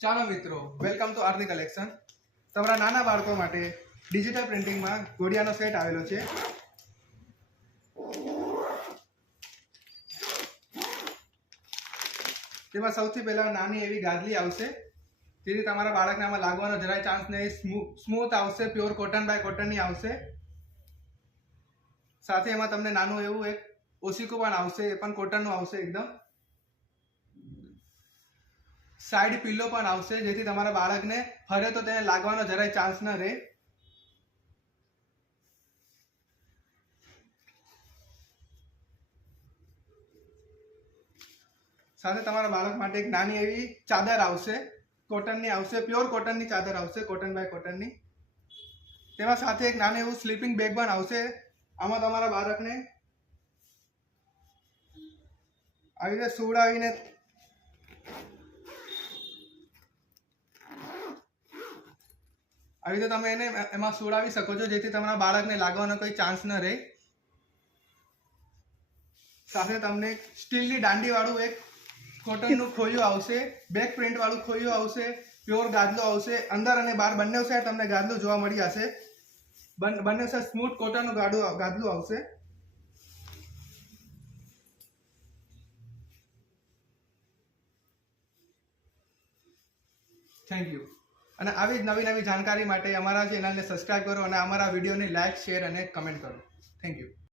ચાલો મિત્રો, welcome to Aarti collection. તમારા નાના બાળકો માટે ડિજિટલ પ્રિન્ટિંગમાં ઘોડિયાનો સેટ આવેલો છે. તેમાં સૌથી પહેલા નાની એવી ગાદલી આવશે, જેથી તમારા બાળકને આમાં લાગવાનો જરાય ચાન્સ નહીં. સ્મૂથ આવશે, પ્યોર કોટન બાય કોટનની આવશે. સાથે એમાં તમને નાનું એવું એક ઓશિકું પણ આવશે, એ પણ કોટનનું આવશે એકદમ. સાઈડ પિલ્લો પણ આવશે, જેથી તમારા બાળકને ફરે તો તેને લાગવાનો જરાય ચાન્સ ન રહે. સાથે તમારા બાળક માટે એક નાની એવી ચાદર આવશે, કોટનની આવશે, પ્યોર કોટનની ચાદર આવશે, કોટન બાય કોટનની. તેમાં સાથે એક નાનું એવું સ્લીપિંગ બેગ પણ આવશે. આમાં તમારા બાળકને આવી રીતે સુવડાવીને તમે એને એમાં સુવડાવી શકો છો, જેથી તમારા બાળકને લાગવાનો કોઈ ચાન્સ ન રહે. સાથે તમને સ્ટીલની દાંડી વાળું એક કોટનનું ખોયું આવશે, બેક પ્રિન્ટ વાળું ખોયું આવશે, પ્યોર ગાદલું આવશે. અંદર અને બહાર બંને સાઈડ તમને ગાદલું જોવા મળી જશે. બંને સાઈડ સ્મૂથ કોટનનું ગાદલું આવશે. Thank you. અને આવી જ નવી નવી જાણકારી માટે અમારા ચેનલને સબસ્ક્રાઇબ કરો અને અમારા વિડીયોને લાઈક, શેર અને કમેન્ટ કરો. Thank you.